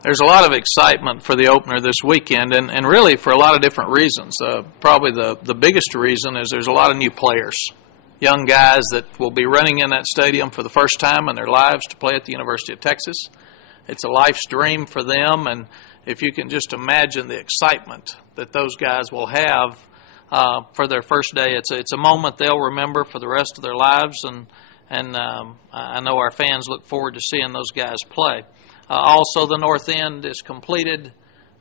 There's a lot of excitement for the opener this weekend, and really for a lot of different reasons. Probably the biggest reason is there's a lot of new players, young guys that will be running in that stadium for the first time in their lives to play at the University of Texas. It's a life's dream for them, and if you can just imagine the excitement that those guys will have for their first day, it's a moment they'll remember for the rest of their lives, and I know our fans look forward to seeing those guys play. Also, the North End is completed.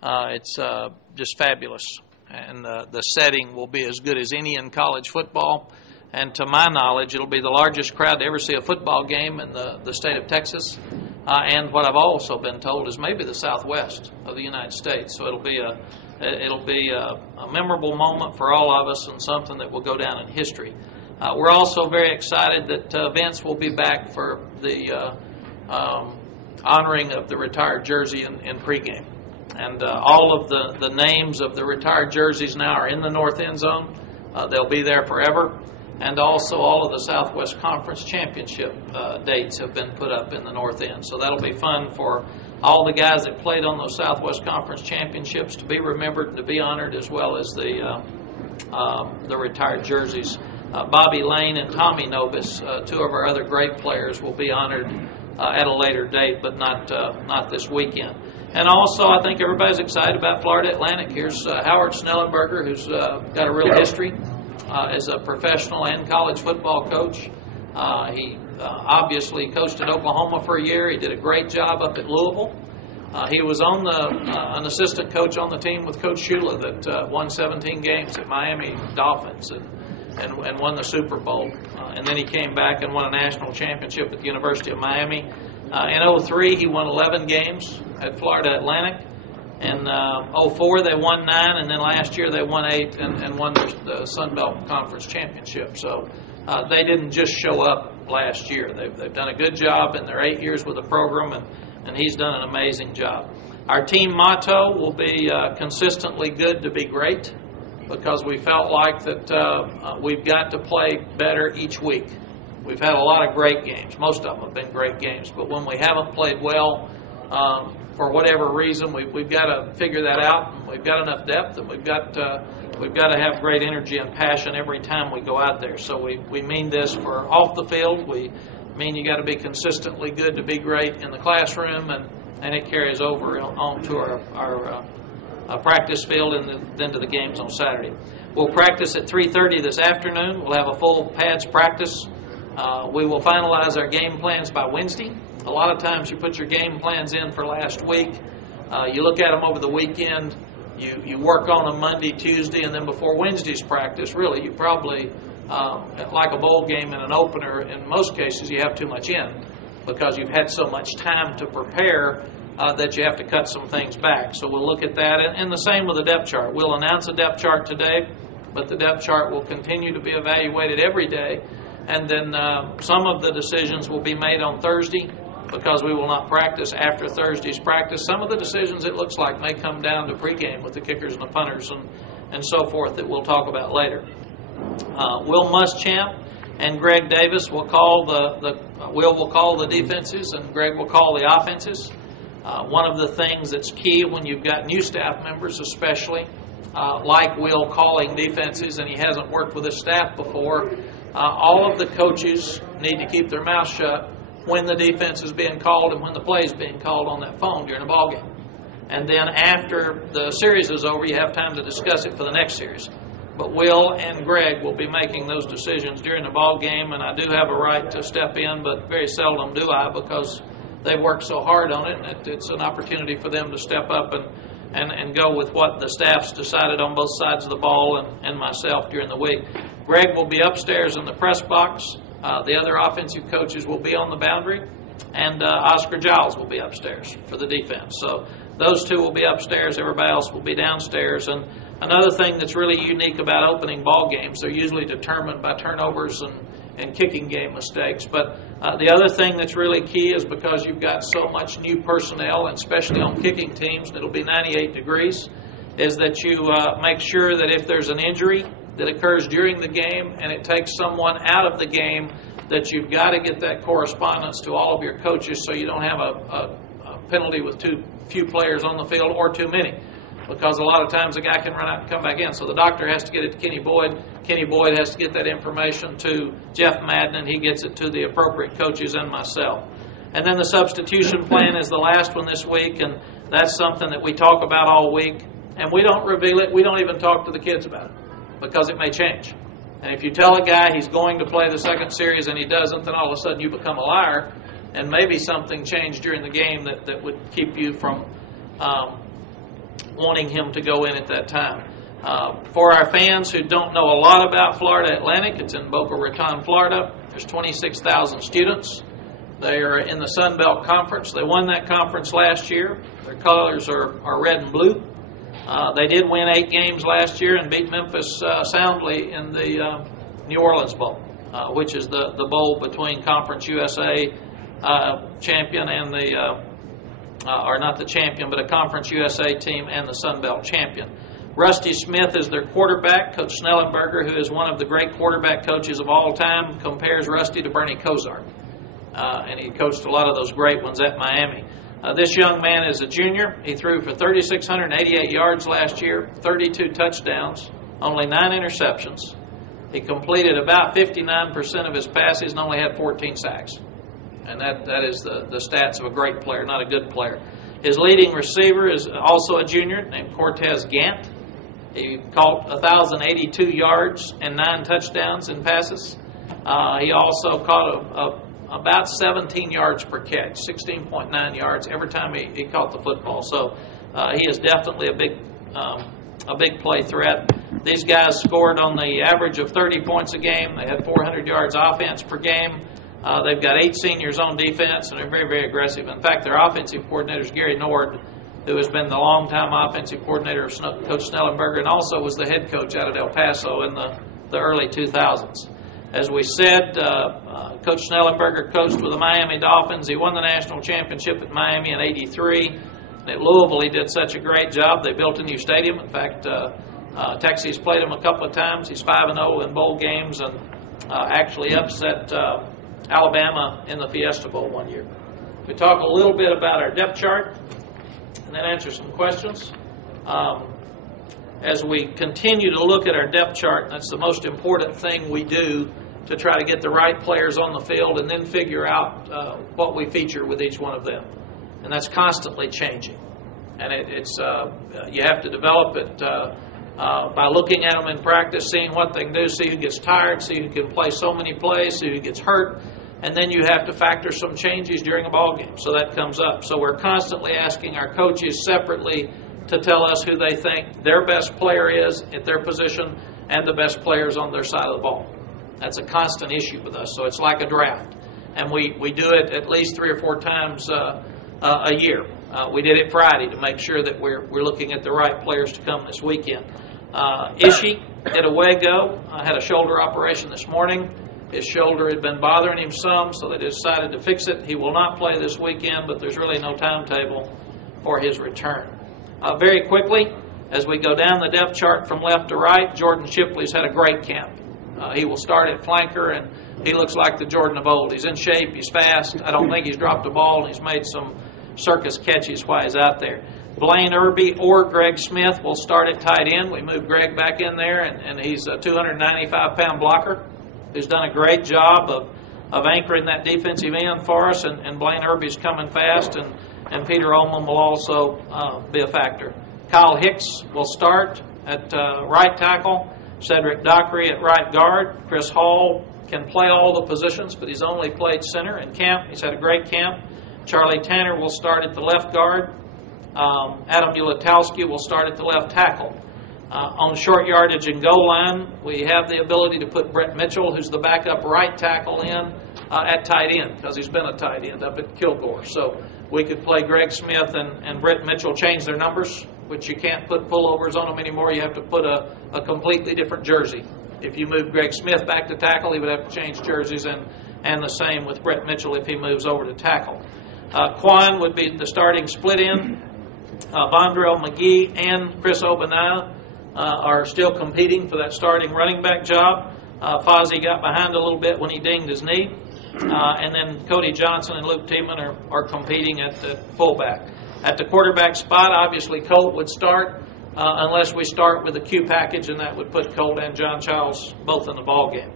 It's just fabulous, and the setting will be as good as any in college football. And to my knowledge, it'll be the largest crowd to ever see a football game in the state of Texas. And what I've also been told is maybe the Southwest of the United States. So it'll be a memorable moment for all of us, and something that will go down in history. We're also very excited that Vince will be back for the honoring of the retired jersey in pregame. And all of the names of the retired jerseys now are in the North End Zone. They'll be there forever. And also all of the Southwest Conference Championship dates have been put up in the North End. So that'll be fun for all the guys that played on those Southwest Conference Championships to be remembered and to be honored, as well as the retired jerseys. Bobby Lane and Tommy Nobis, two of our other great players, will be honored at a later date, but not this weekend. And also, I think everybody's excited about Florida Atlantic. Here's Howard Snellenberger, who's got a real history as a professional and college football coach. He obviously coached at Oklahoma for a year. He did a great job up at Louisville. He was on an assistant coach on the team with Coach Shula that won 17 games at Miami Dolphins and won the Super Bowl. And then he came back and won a national championship at the University of Miami. In 2003, he won 11 games at Florida Atlantic. In 2004, they won 9, and then last year they won 8 and won the Sun Belt Conference Championship. So they didn't just show up last year. They've done a good job in their 8 years with the program, and he's done an amazing job. Our team motto will be consistently good to be great, because we felt like that we've got to play better each week. We've had a lot of great games. Most of them have been great games, but when we haven't played well, for whatever reason, we've got to figure that out. And we've got enough depth, and we've got to have great energy and passion every time we go out there. So we mean this for off the field. We mean you got to be consistently good to be great in the classroom, and it carries over onto our practice field and then to the games on Saturday. We'll practice at 3:30 this afternoon. We'll have a full pads practice. We will finalize our game plans by Wednesday. A lot of times you put your game plans in for last week. You look at them over the weekend. You work on them Monday, Tuesday, and then before Wednesday's practice, really, you probably, like a bowl game and an opener, in most cases you have too much in because you've had so much time to prepare that you have to cut some things back. So we'll look at that. And the same with the depth chart. We'll announce a depth chart today, but the depth chart will continue to be evaluated every day. And then some of the decisions will be made on Thursday, because we will not practice after Thursday's practice. Some of the decisions, it looks like, may come down to pregame with the kickers and the punters and so forth that we'll talk about later. Will Muschamp and Greg Davis will call Will will call the defenses, and Greg will call the offenses. One of the things that's key when you've got new staff members, especially like Will calling defenses, and he hasn't worked with his staff before, all of the coaches need to keep their mouth shut when the defense is being called and when the play is being called on that phone during a ball game. And then after the series is over, you have time to discuss it for the next series. But Will and Greg will be making those decisions during the ball game, and I do have a right to step in, but very seldom do I, because they've worked so hard on it, and it's an opportunity for them to step up and go with what the staff's decided on both sides of the ball and myself during the week. Greg will be upstairs in the press box. The other offensive coaches will be on the boundary, and Oscar Giles will be upstairs for the defense. So those two will be upstairs. Everybody else will be downstairs. And another thing that's really unique about opening ball games, they're usually determined by turnovers and kicking game mistakes. But the other thing that's really key is because you've got so much new personnel, and especially on kicking teams, and it'll be 98 degrees, is that you make sure that if there's an injury that occurs during the game and it takes someone out of the game, that you've got to get that correspondence to all of your coaches so you don't have a penalty with too few players on the field or too many, because a lot of times a guy can run out and come back in. So the doctor has to get it to Kenny Boyd. Kenny Boyd has to get that information to Jeff Madden, and he gets it to the appropriate coaches and myself. And then the substitution plan is the last one this week, and that's something that we talk about all week. And we don't reveal it. We don't even talk to the kids about it, because it may change. And if you tell a guy he's going to play the second series and he doesn't, then all of a sudden you become a liar, and maybe something changed during the game that would keep you from wanting him to go in at that time. For our fans who don't know a lot about Florida Atlantic, it's in Boca Raton, Florida. There's 26,000 students. They are in the Sun Belt Conference. They won that conference last year. Their colors are red and blue. They did win 8 games last year and beat Memphis soundly in the New Orleans Bowl, which is the bowl between Conference USA champion and or not the champion, but a Conference USA team and the Sun Belt champion. Rusty Smith is their quarterback. Coach Snellenberger, who is one of the great quarterback coaches of all time, compares Rusty to Bernie Kosar. And he coached a lot of those great ones at Miami. This young man is a junior. He threw for 3,688 yards last year, 32 touchdowns, only 9 interceptions. He completed about 59% of his passes and only had 14 sacks. And that is the stats of a great player, not a good player. His leading receiver is also a junior named Cortez Gant. He caught 1,082 yards and 9 touchdowns in passes. He also caught about 17 yards per catch, 16.9 yards every time he caught the football. So he is definitely a big play threat. These guys scored on the average of 30 points a game. They had 400 yards offense per game. They've got 8 seniors on defense, and they're very, very aggressive. In fact, their offensive coordinator is Gary Nord, who has been the longtime offensive coordinator of Coach Snellenberger and also was the head coach out at El Paso in the early 2000s. As we said, Coach Snellenberger coached with the Miami Dolphins. He won the national championship at Miami in '83. At Louisville, he did such a great job. They built a new stadium. In fact, Texas played him a couple of times. He's 5-0 in bowl games and actually upset Alabama in the Fiesta Bowl one year. We talk a little bit about our depth chart and then answer some questions. As we continue to look at our depth chart, that's the most important thing we do to try to get the right players on the field and then figure out what we feature with each one of them. And that's constantly changing. And you have to develop it by looking at them in practice, seeing what they can do, see who gets tired, see who can play so many plays, see who gets hurt. And then you have to factor some changes during a ball game. So that comes up. So we're constantly asking our coaches separately to tell us who they think their best player is at their position and the best players on their side of the ball. That's a constant issue with us. So it's like a draft. And we do it at least 3 or 4 times a year. We did it Friday to make sure that we're looking at the right players to come this weekend. Ishii Edewego had a shoulder operation this morning. His shoulder had been bothering him some, so they decided to fix it. He will not play this weekend, but there's really no timetable for his return. Very quickly, as we go down the depth chart from left to right, Jordan Shipley's had a great camp. He will start at flanker, and he looks like the Jordan of old. He's in shape, he's fast. I don't think he's dropped a ball, and he's made some circus catches while he's out there. Blaine Irby or Greg Smith will start at tight end. We moved Greg back in there, and he's a 295-pound blocker who's done a great job of anchoring that defensive end for us, and Blaine Irby's coming fast, and Peter Ullman will also be a factor. Kyle Hicks will start at right tackle, Cedric Dockery at right guard. Chris Hall can play all the positions, but he's only played center in camp. He's had a great camp. Charlie Tanner will start at the left guard. Adam Ulatowski will start at the left tackle. On short yardage and goal line, we have the ability to put Brett Mitchell, who's the backup right tackle, in at tight end, because he's been a tight end up at Kilgore. So we could play Greg Smith and Brett Mitchell, change their numbers, which you can't put pullovers on them anymore. You have to put a completely different jersey. If you move Greg Smith back to tackle, he would have to change jerseys, and the same with Brett Mitchell if he moves over to tackle. Quan would be the starting split end. Vondrell McGee and Chris Obaniah are still competing for that starting running back job. Fozzie got behind a little bit when he dinged his knee. and then Cody Johnson and Luke Tiemann are competing at the fullback. At the quarterback spot, obviously Colt would start unless we start with a Q package, and that would put Colt and John Childs both in the ball game.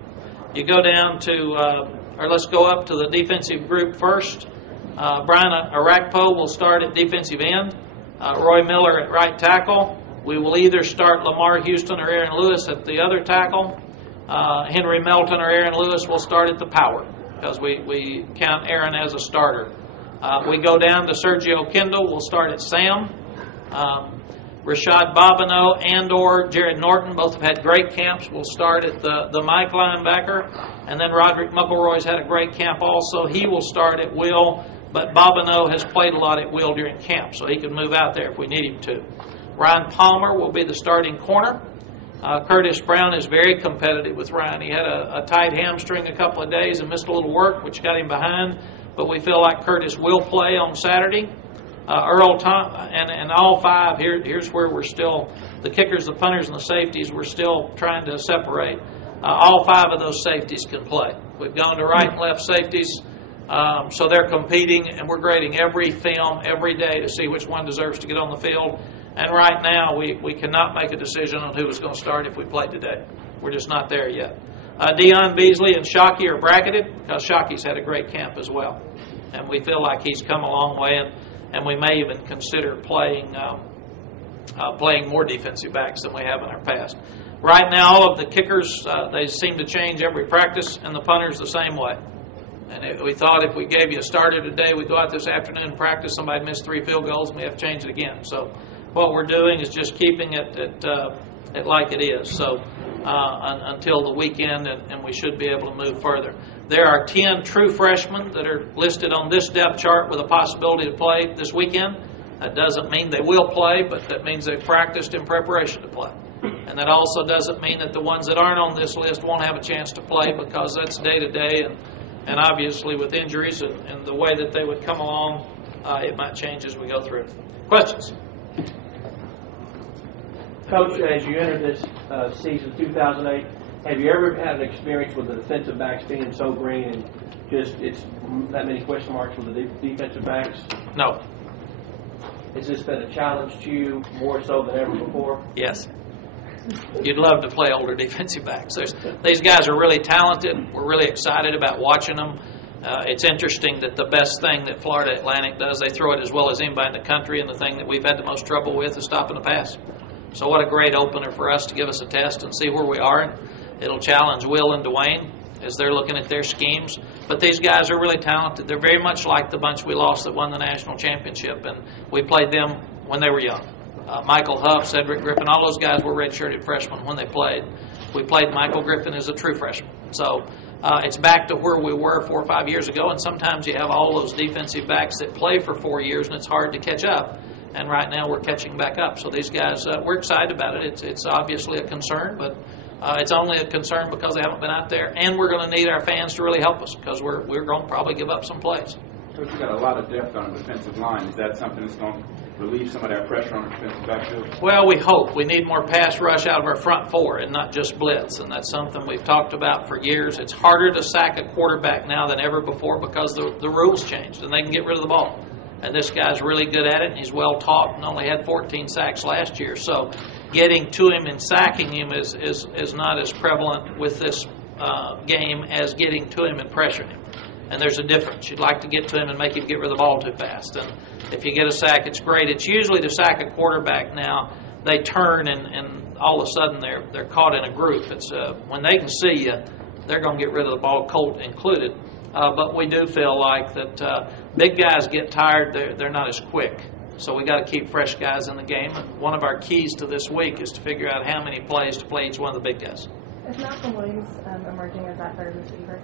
You go down to, or let's go up to the defensive group first. Brian Arakpo will start at defensive end. Roy Miller at right tackle. We will either start Lamar Houston or Aaron Lewis at the other tackle. Henry Melton or Aaron Lewis will start at the power because we count Aaron as a starter. We go down to Sergio Kendall. We'll start at Sam. Rashad Bobineau and or Jared Norton both have had great camps. We'll start at the Mike linebacker. And then Roderick McElroy's had a great camp also. He will start at will, but Bobineau has played a lot at will during camp, so he can move out there if we need him to. Ryan Palmer will be the starting corner. Curtis Brown is very competitive with Ryan. He had a tight hamstring a couple of days and missed a little work, which got him behind, but we feel like Curtis will play on Saturday. Earl Tom and all five, here's where we're still, the kickers, the punters, and the safeties, we're still trying to separate. All five of those safeties can play. We've gone to right and left safeties, so they're competing, and we're grading every film every day to see which one deserves to get on the field. And right now, we cannot make a decision on who is going to start if we play today. We're just not there yet. Deion Beasley and Shockey are bracketed because Shockey's had a great camp as well. And we feel like he's come a long way, and we may even consider playing more defensive backs than we have in our past. Right now, all of the kickers, they seem to change every practice, and the punters the same way. And we thought if we gave you a starter today, we'd go out this afternoon and practice, somebody missed 3 field goals, and we have to change it again. So what we're doing is just keeping it like it is. So until the weekend, and we should be able to move further. There are 10 true freshmen that are listed on this depth chart with a possibility to play this weekend. That doesn't mean they will play, but that means they've practiced in preparation to play. And that also doesn't mean that the ones that aren't on this list won't have a chance to play, because that's day to day, and obviously with injuries and the way that they would come along, it might change as we go through. Questions? Coach, as you enter this season 2008, have you ever had an experience with the defensive backs being so green and just it's that many question marks with the defensive backs? No. Has this been a challenge to you more so than ever before? Yes. You'd love to play older defensive backs. These guys are really talented. We're really excited about watching them. It's interesting that the best thing that Florida Atlantic does, they throw it as well as anybody in the country, and the thing that we've had the most trouble with is stopping the pass. So what a great opener for us to give us a test and see where we are. And it'll challenge Will and Dwayne as they're looking at their schemes. But these guys are really talented. They're very much like the bunch we lost that won the national championship, and we played them when they were young. Michael Huff, Cedric Griffin, all those guys were redshirted freshmen when they played. We played Michael Griffin as a true freshman. So it's back to where we were 4 or 5 years ago, and sometimes you have all those defensive backs that play for 4 years, and it's hard to catch up. And right now we're catching back up. So these guys, we're excited about it. It's obviously a concern, but it's only a concern because they haven't been out there. And we're going to need our fans to really help us, because we're going to probably give up some plays. Coach, you got a lot of depth on the defensive line. Is that something that's going to relieve some of that pressure on the defensive backfield? Well, we hope. We need more pass rush out of our front four and not just blitz, and that's something we've talked about for years. It's harder to sack a quarterback now than ever before because the rules changed, and they can get rid of the ball. And this guy's really good at it, and he's well taught, and only had 14 sacks last year. So getting to him and sacking him is not as prevalent with this game as getting to him and pressuring him. And there's a difference. You'd like to get to him and make him get rid of the ball too fast. And if you get a sack, it's great. It's usually to sack a quarterback now, they turn and all of a sudden they're caught in a group. It's when they can see you, they're going to get rid of the ball, Colt included. But we do feel like that big guys get tired, they're not as quick. So we got to keep fresh guys in the game. And one of our keys to this week is to figure out how many plays to play each one of the big guys. Is Malcolm Williams emerging as that third receiver?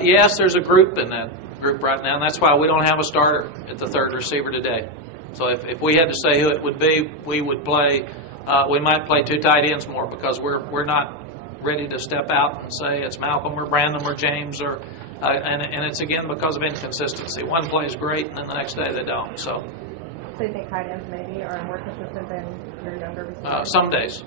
Yes, there's a group in that group right now, and that's why we don't have a starter at the third receiver today. So if we had to say who it would be, we would play. We might play 2 tight ends more, because we're not ready to step out and say it's Malcolm or Brandon or James or. And it's again because of inconsistency. One plays great, and then the next day they don't. So you think tight ends maybe are more consistent than your younger receivers? Some days.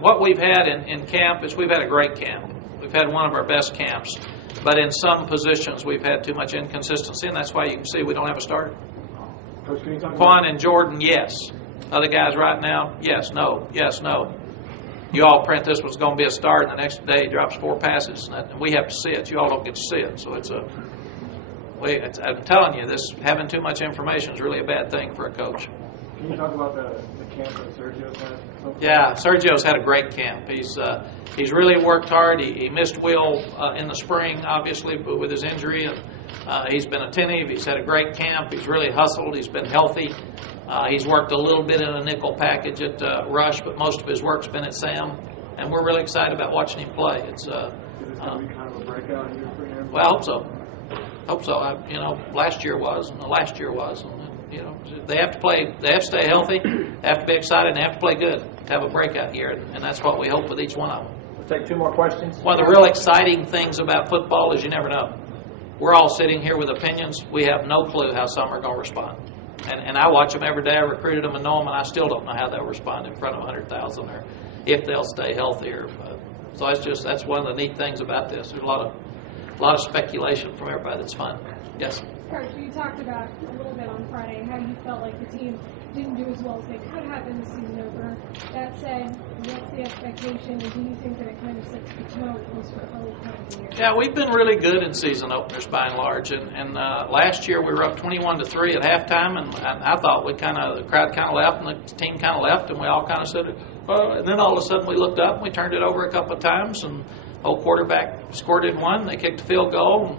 What we've had in camp is we've had a great camp. We've had one of our best camps, but in some positions we've had too much inconsistency, and that's why you can see we don't have a starter. Coach, can you talk Quan and Jordan, yes. Other guys right now, yes, no, yes, no. You all print this was going to be a start, and the next day he drops 4 passes, and we have to see it. You all don't get to see it, so I'm telling you, this having too much information is really a bad thing for a coach. Can you talk about the camp that Sergio's had? Yeah, Sergio's had a great camp. He's really worked hard. He missed Will in the spring, obviously, with his injury, and he's been attentive. He's had a great camp. He's really hustled. He's been healthy. He's worked a little bit in a nickel package at Rush, but most of his work's been at Sam, and we're really excited about watching him play. Is this going to be kind of a breakout year for him? Well, I hope so. Hope so. Last year was, and the last year was. They have to play. They have to stay healthy. They have to be excited, and they have to play good to have a breakout year, and that's what we hope with each one of them. We'll take 2 more questions. One of the real exciting things about football is you never know. We're all sitting here with opinions. We have no clue how some are going to respond. And I watch them every day. I recruited them and know them, and I still don't know how they'll respond in front of 100,000 or if they'll stay healthier. So that's one of the neat things about this. There's a lot of speculation from everybody that's fun. Yes? Coach, you talked about a little bit on Friday how you felt like the team didn't do as well as they could have in the season opener. That said, what's the expectation, and do you think that it kind of sets the tone closer for early part of the year? Yeah, we've been really good in season openers by and large. And last year we were up 21-3 at halftime, and I thought the crowd kind of left and the team kind of left, and we all kind of said, and then all of a sudden we looked up and we turned it over a couple of times, and old quarterback scored in one. They kicked a field goal.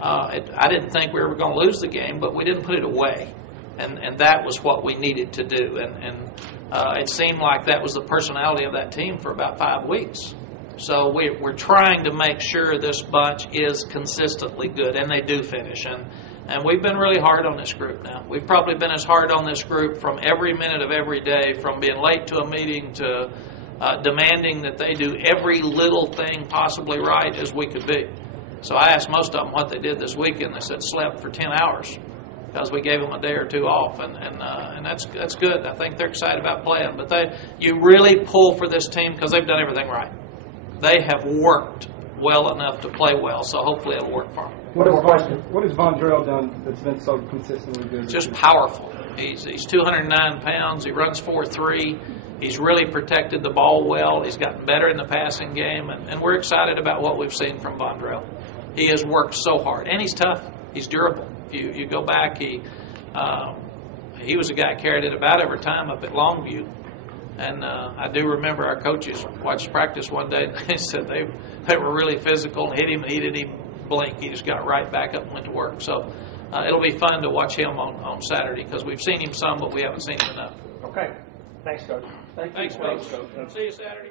I didn't think we were going to lose the game, but we didn't put it away. And that was what we needed to do. And it seemed like that was the personality of that team for about 5 weeks. So we're trying to make sure this bunch is consistently good, and they do finish. And we've been really hard on this group now. We've probably been as hard on this group from every minute of every day, from being late to a meeting to demanding that they do every little thing possibly right as we could be. So I asked most of them what they did this weekend. They said slept for 10 hours because we gave them a day or 2 off, and that's good. I think they're excited about playing. But you really pull for this team because they've done everything right. They have worked well enough to play well, so hopefully it'll work for them. What has Von Drell done that's been so consistently good? Just powerful. He's 209 pounds. He runs 4.3. He's really protected the ball well. He's gotten better in the passing game, and we're excited about what we've seen from Von Drell. He has worked so hard, and he's tough. He's durable. You go back, he was a guy carried it about every time up at Longview. And I do remember our coaches watched practice one day, and they said they were really physical and hit him, and he didn't even blink. He just got right back up and went to work. So it'll be fun to watch him on Saturday because we've seen him some, but we haven't seen him enough. Okay. Thanks, Coach. Thanks, Coach. See you Saturday.